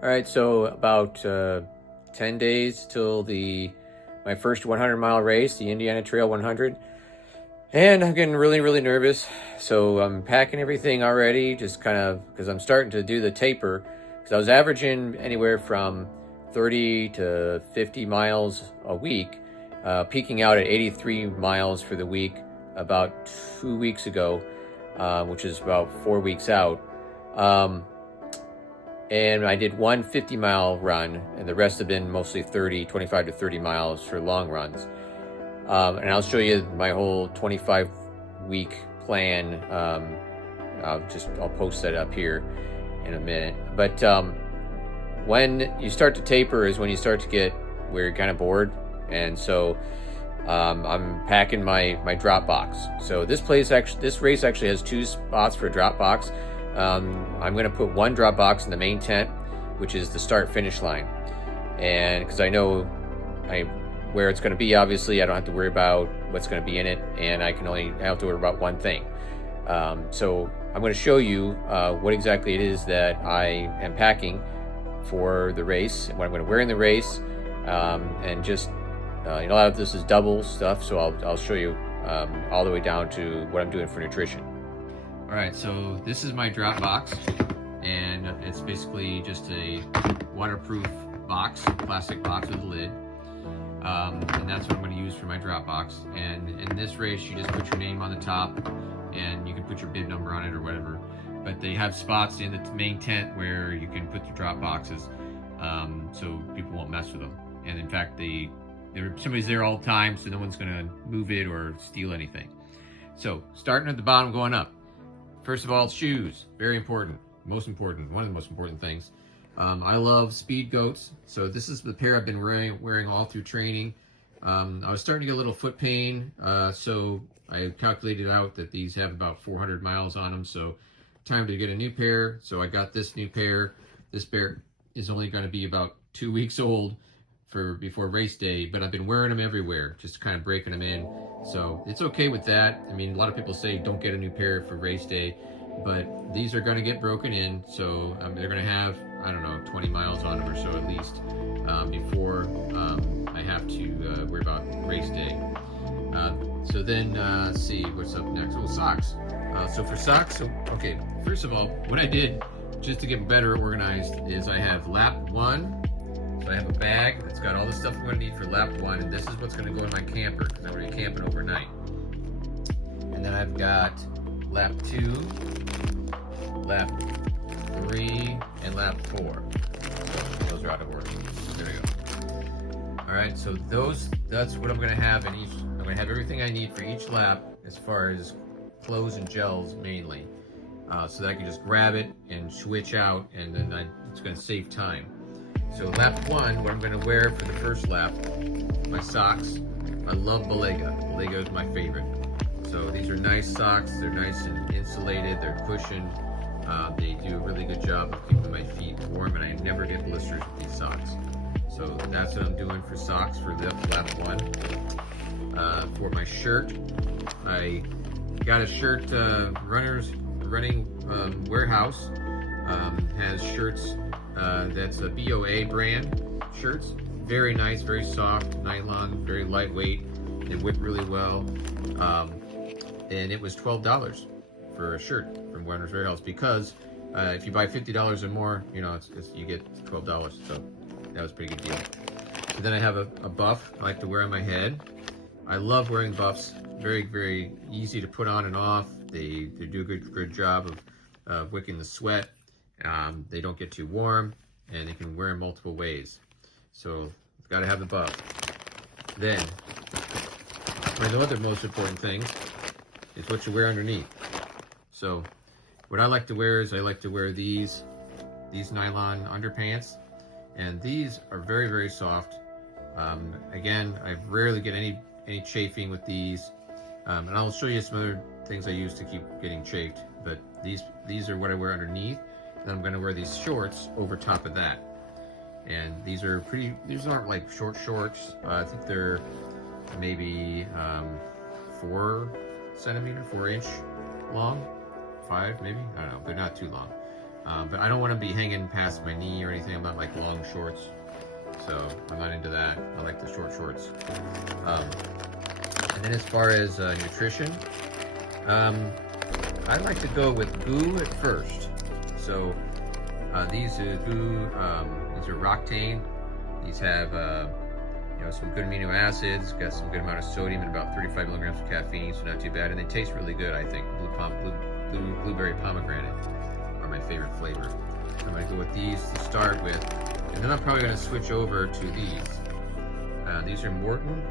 All right, so about 10 days till my first 100-mile race, the Indiana Trail 100. And I'm getting really, really nervous. So I'm packing everything already, just kind of because I'm starting to do the taper. Because I was averaging anywhere from 30 to 50 miles a week, peaking out at 83 miles for the week about 2 weeks ago, which is about 4 weeks out. And I did one 50-mile run, and the rest have been mostly 25 to 30 miles for long runs. And I'll show you my whole 25-week plan. I'll post that up here in a minute. But when you start to taper is when you start to get where you're kind of bored. And so I'm packing my drop box. So this race actually has 2 spots for drop box. I'm going to put one drop box in the main tent, which is the start-finish line. And because I know where it's going to be, obviously, I don't have to worry about what's going to be in it, and I have to worry about one thing. So I'm going to show you what exactly it is that I am packing for the race, and what I'm going to wear in the race, and just a lot of this is double stuff, so I'll show you all the way down to what I'm doing for nutrition. All right, so this is my drop box, and it's basically just a waterproof box, plastic box with a lid. And that's what I'm going to use for my drop box. And in this race, you just put your name on the top, and you can put your bib number on it or whatever. But they have spots in the main tent where you can put your drop boxes, so people won't mess with them. And in fact, somebody's there all the time, so no one's going to move it or steal anything. So starting at the bottom, going up. First of all, shoes, very important, one of the most important things. I love Speed Goats, so this is the pair I've been wearing all through training. I was starting to get a little foot pain, so I calculated out that these have about 400 miles on them, so time to get a new pair. So I got this new pair. This pair is only going to be about 2 weeks old before race day, but I've been wearing them everywhere, just kind of breaking them in. So it's okay with that. I mean, a lot of people say don't get a new pair for race day, but these are going to get broken in, so they're going to have, I don't know, 20 miles on them or so at least before I have to worry about race day. So then, let's see what's up next. Oh, socks. So for socks, okay, first of all, what I did just to get better organized is I have lap 1. So I have a bag that's got all the stuff I'm going to need for lap 1, and this is what's going to go in my camper because I'm going to be camping overnight. And then I've got lap 2, lap 3, and lap 4. So those are out of order. There we go. All right, so that's what I'm going to have in each. I'm going to have everything I need for each lap as far as clothes and gels mainly, so that I can just grab it and switch out, and then it's going to save time. So lap 1, what I'm going to wear for the first lap, my socks. I love Belega. Belega is my favorite. So these are nice socks. They're nice and insulated. They're cushioned. They do a really good job of keeping my feet warm, and I never get blisters with these socks. So that's what I'm doing for socks for lap 1. For my shirt, I got a shirt, Running Warehouse has shirts. That's a BOA brand shirts. Very nice, very soft, nylon, very lightweight. They whip really well. And it was $12 for a shirt from Running Warehouse because if you buy $50 or more, you get $12. So that was a pretty good deal. And then I have a buff I like to wear on my head. I love wearing buffs. Very, very easy to put on and off. They do a good job of wicking the sweat. They don't get too warm, and you can wear them multiple ways. So you've got to have the buff. Then, one of the other most important things is what you wear underneath. So what I like to wear is I like to wear these nylon underpants, and these are very, very soft. Again, I rarely get any chafing with these, and I'll show you some other things I use to keep getting chafed, but these are what I wear underneath. Then I'm going to wear these shorts over top of that, and these aren't like short shorts. I think they're maybe 4 inch long, 5 maybe, I don't know, they're not too long. But I don't want to be hanging past my knee or anything. I'm not like long shorts, so I'm not into that. I like the short shorts. And then as far as nutrition, I like to go with GU at first. So these are GU, these are Roctane. These have some good amino acids, got some good amount of sodium and about 35 milligrams of caffeine, so not too bad. And they taste really good, I think. Blueberry pomegranate are my favorite flavor. So I'm gonna go with these to start with, and then I'm probably gonna switch over to these. These are Morton.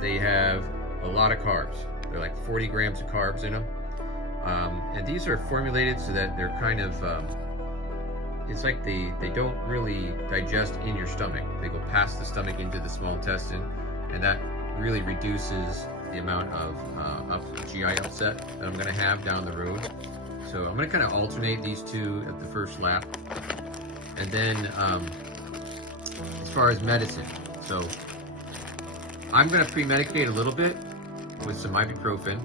They have a lot of carbs. They're like 40 grams of carbs in them. And these are formulated so that they're kind of, it's like they don't really digest in your stomach. They go past the stomach into the small intestine, and that really reduces the amount of GI upset that I'm gonna have down the road. So I'm gonna kind of alternate these two at the first lap. And then as far as medicine, so I'm gonna pre-medicate a little bit with some ibuprofen,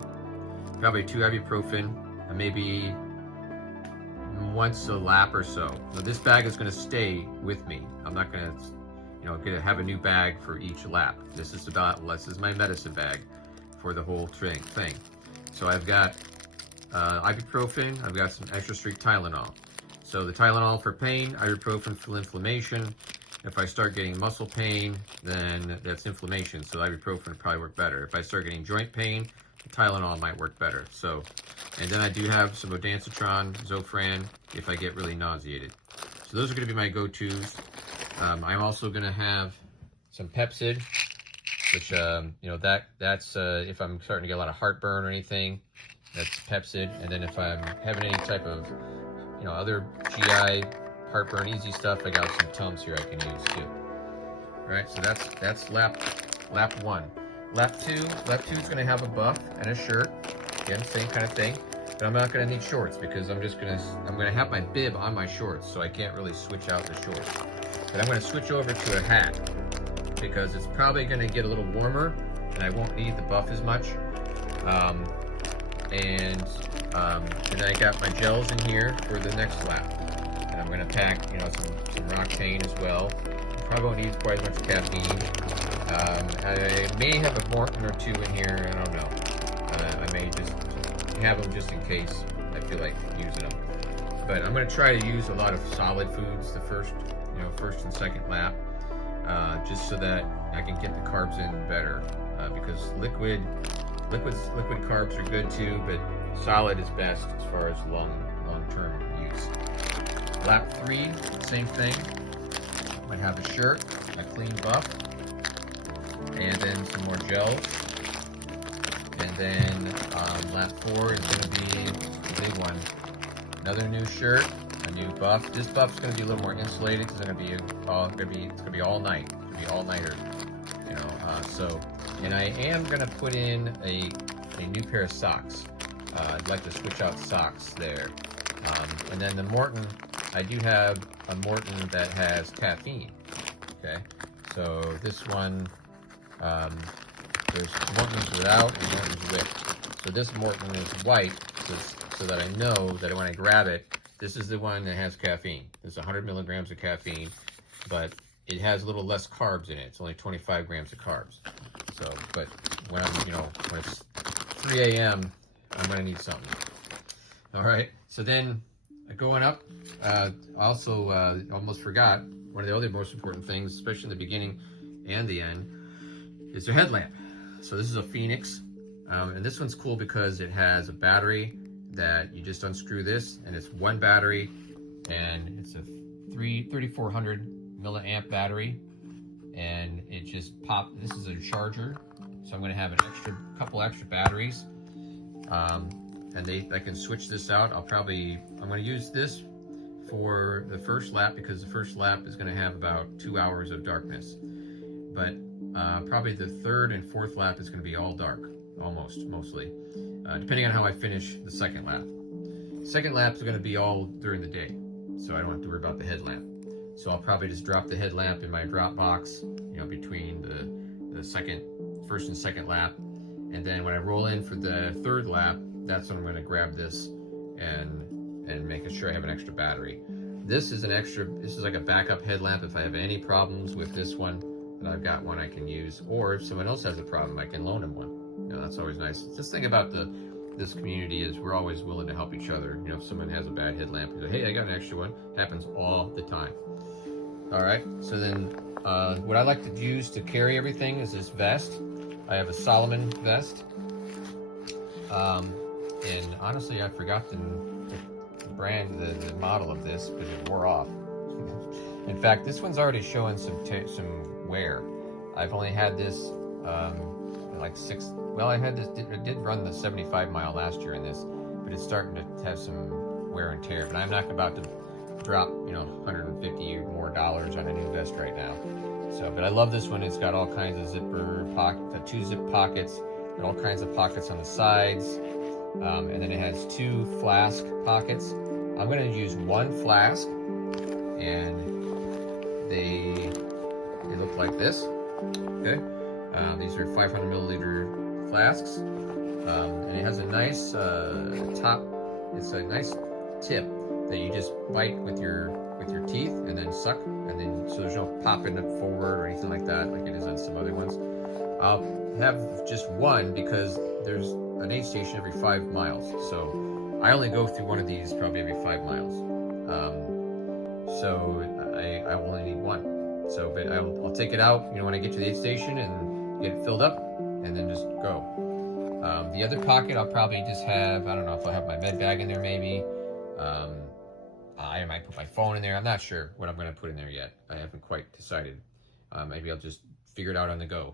probably 2 ibuprofen, and maybe once a lap or so. Now this bag is gonna stay with me. I'm not gonna, gonna have a new bag for each lap. This is my medicine bag for the whole thing. So I've got ibuprofen, I've got some extra strength Tylenol. So the Tylenol for pain, ibuprofen for inflammation. If I start getting muscle pain, then that's inflammation, so ibuprofen would probably work better. If I start getting joint pain, the Tylenol might work better. So, and then I do have some Ondansetron, Zofran, if I get really nauseated. So those are gonna be my go-tos. I'm also gonna have some Pepsid, which, that's if I'm starting to get a lot of heartburn or anything, that's Pepsid. And then if I'm having any type of, other GI, heartburn, easy stuff, I got some Tums here I can use too. All right, so that's lap 1. Lap 2 is gonna have a buff and a shirt. Again, same kind of thing. But I'm not gonna need shorts because I'm gonna have my bib on my shorts, so I can't really switch out the shorts. But I'm gonna switch over to a hat because it's probably gonna get a little warmer and I won't need the buff as much. And then I got my gels in here for the next lap. And I'm gonna pack, some Roctane as well. Probably won't need quite as much caffeine. I may have a Morton or 2 in here, I don't know. I may just have them just in case I feel like using them. But I'm gonna try to use a lot of solid foods the first and second lap, just so that I can get the carbs in better. Because liquid carbs are good too, but solid is best as far as long-term use. Lap 3, same thing. Might have a shirt, a clean buff, and then some more gels. And then lap 4 is going to be the big one. Another new shirt, a new buff. This buff's going to be a little more insulated because it's going to be all night. It's going to be all nighter. And I am going to put in a new pair of socks. I'd like to switch out socks there. And then the Morton, I do have a Morton that has caffeine. Okay, so this one, there's Morton's without and Morton's with. So this Morton is white, so that I know that when I grab it, this is the one that has caffeine. There's 100 milligrams of caffeine, but it has a little less carbs in it. It's only 25 grams of carbs. So, but when when it's 3 a.m., I'm gonna need something. All right, so then going up, also almost forgot, one of the other most important things, especially in the beginning and the end, is their headlamp. So this is a Phoenix, and this one's cool because it has a battery that you just unscrew this, and it's one battery, and it's a 3400 milliamp battery, and it just this is a charger, so I'm going to have a couple extra batteries, and I can switch this out. I'm going to use this for the first lap because the first lap is going to have about 2 hours of darkness, but probably the third and fourth lap is going to be all dark, mostly, depending on how I finish the second lap. Second lap is going to be all during the day, so I don't have to worry about the headlamp. So I'll probably just drop the headlamp in my dropbox, between the first and second lap. And then when I roll in for the third lap, that's when I'm going to grab this and and making sure I have an extra battery. This is like a backup headlamp if I have any problems with this one, that I've got one I can use, or if someone else has a problem, I can loan them one. You know, that's always nice. Just think about this community is we're always willing to help each other. You know, if someone has a bad headlamp, you say, hey, I got an extra one. Happens all the time. All right, so then what I like to use to carry everything is this vest. I have a Solomon vest. And honestly, I forgot the brand, the model of this, but it wore off. In fact, this one's already showing some wear. I've only had this like I had this, it did run the 75 mile last year in this, but it's starting to have some wear and tear. But I'm not about to drop, you know, $150 or more on a new vest right now. So, but I love this one. It's got all kinds of zipper pockets, 2 zip pockets, and all kinds of pockets on the sides. And then it has 2 flask pockets. I'm going to use 1 flask, and they look like this. Okay, these are 500 milliliter flasks, and it has a nice top. It's a nice tip that you just bite with your teeth and then suck, and then so there's no popping it forward or anything like that, like it is on some other ones. I'll have just 1 because there's an aid station every 5 miles, so I only go through one of these probably every 5 miles. So I will only need 1. So, but I'll take it out, you know, when I get to the aid station and get it filled up, and then just go. The other pocket I'll probably just have, I don't know if I'll have my med bag in there maybe. I might put my phone in there. I'm not sure what I'm going to put in there yet. I haven't quite decided. Maybe I'll just figure it out on the go.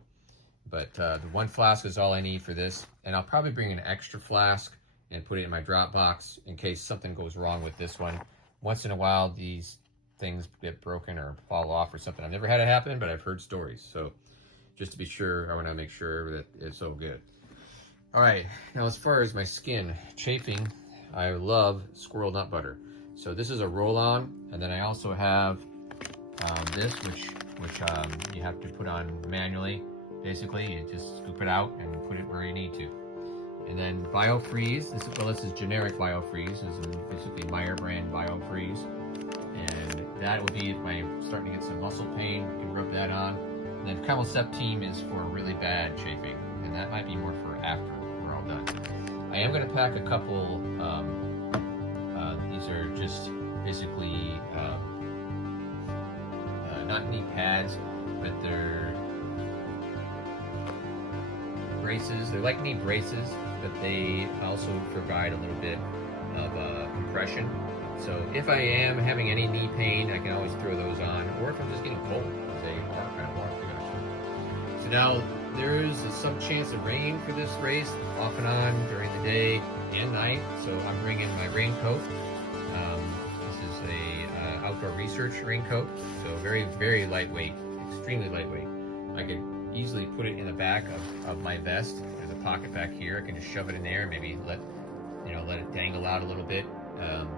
But the 1 flask is all I need for this. And I'll probably bring an extra flask and put it in my dropbox in case something goes wrong with this one. Once in a while, these things get broken or fall off or something. I've never had it happen, but I've heard stories. So just to be sure, I want to make sure that it's all good. All right, now as far as my skin chafing, I love squirrel nut butter. So this is a roll-on, and then I also have this, which you have to put on manually. Basically, you just scoop it out and put it where you need to. And then BioFreeze. This is generic BioFreeze. This is basically Meyer brand BioFreeze, and that would be if I'm starting to get some muscle pain. You can rub that on. And then Camel Septime is for really bad chafing, and that might be more for after we're all done. I am going to pack a couple. These are just basically not knee pads, but they're braces. They're like knee braces, but they also provide a little bit of compression. So if I am having any knee pain, I can always throw those on, or if I'm just getting cold, they are kind of warm. So now there is some chance of rain for this race, off and on during the day and night. So I'm bringing my raincoat. This is a outdoor research raincoat, so very, very lightweight, extremely lightweight. I could easily put it in the back of my vest. There's a pocket back here. I can just shove it in there and maybe let it dangle out a little bit,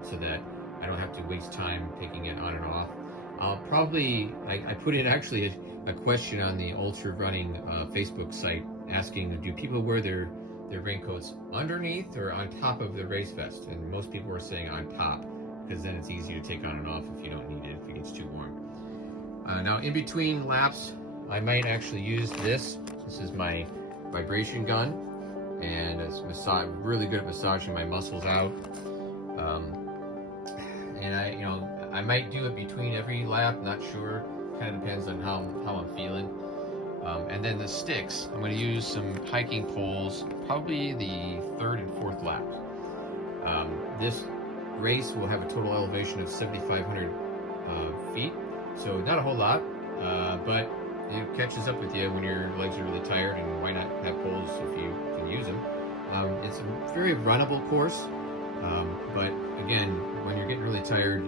so that I don't have to waste time taking it on and off. I'll probably, I put in actually a question on the ultra running Facebook site asking, do people wear their raincoats underneath or on top of the race vest? And most people are saying on top, because then it's easy to take on and off if you don't need it, if it gets too warm. Now in between laps, I might actually use this. This is my vibration gun, and it's really good at massaging my muscles out. And I might do it between every lap, not sure. Kind of depends on how I'm feeling. And then the sticks, I'm going to use some hiking poles, probably the 3rd and 4th lap. This race will have a total elevation of 7,500 feet, so not a whole lot, but it catches up with you when your legs are really tired, and why not have poles if you can use them. It's a very runnable course, but again, when you're getting really tired,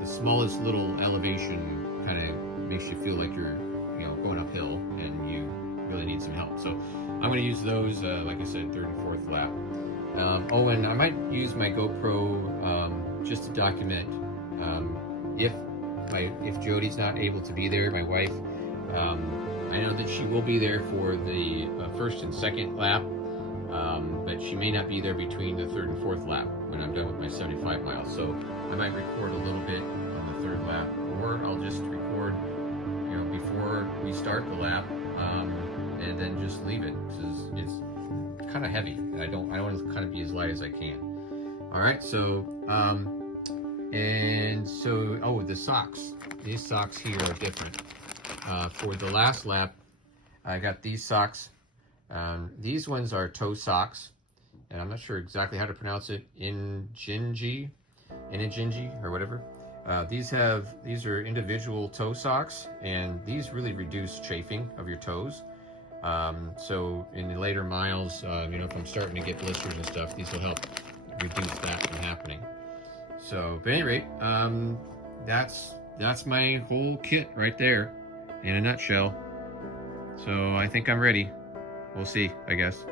the smallest little elevation kind of makes you feel like you're going uphill and you really need some help. So I'm going to use those, like I said, 3rd and 4th lap. And I might use my GoPro just to document if Jody's not able to be there, my wife. I know that she will be there for the 1st and 2nd lap, but she may not be there between the third and fourth lap when I'm done with my 75 miles. So I might record a little bit on the third lap, or I'll just record, you know, before we start the lap, and then just leave it because it's kind of heavy. I want to kind of be as light as I can. All right, so oh, the socks. These socks here are different. For the last lap, I got these socks. These ones are toe socks, and I'm not sure exactly how to pronounce it. Injinji, or whatever. These are individual toe socks, and these really reduce chafing of your toes. So in the later miles, you know, if I'm starting to get blisters and stuff, these will help reduce that from happening. So, but at any rate, that's my whole kit right there in a nutshell. So I think I'm ready. We'll see, I guess.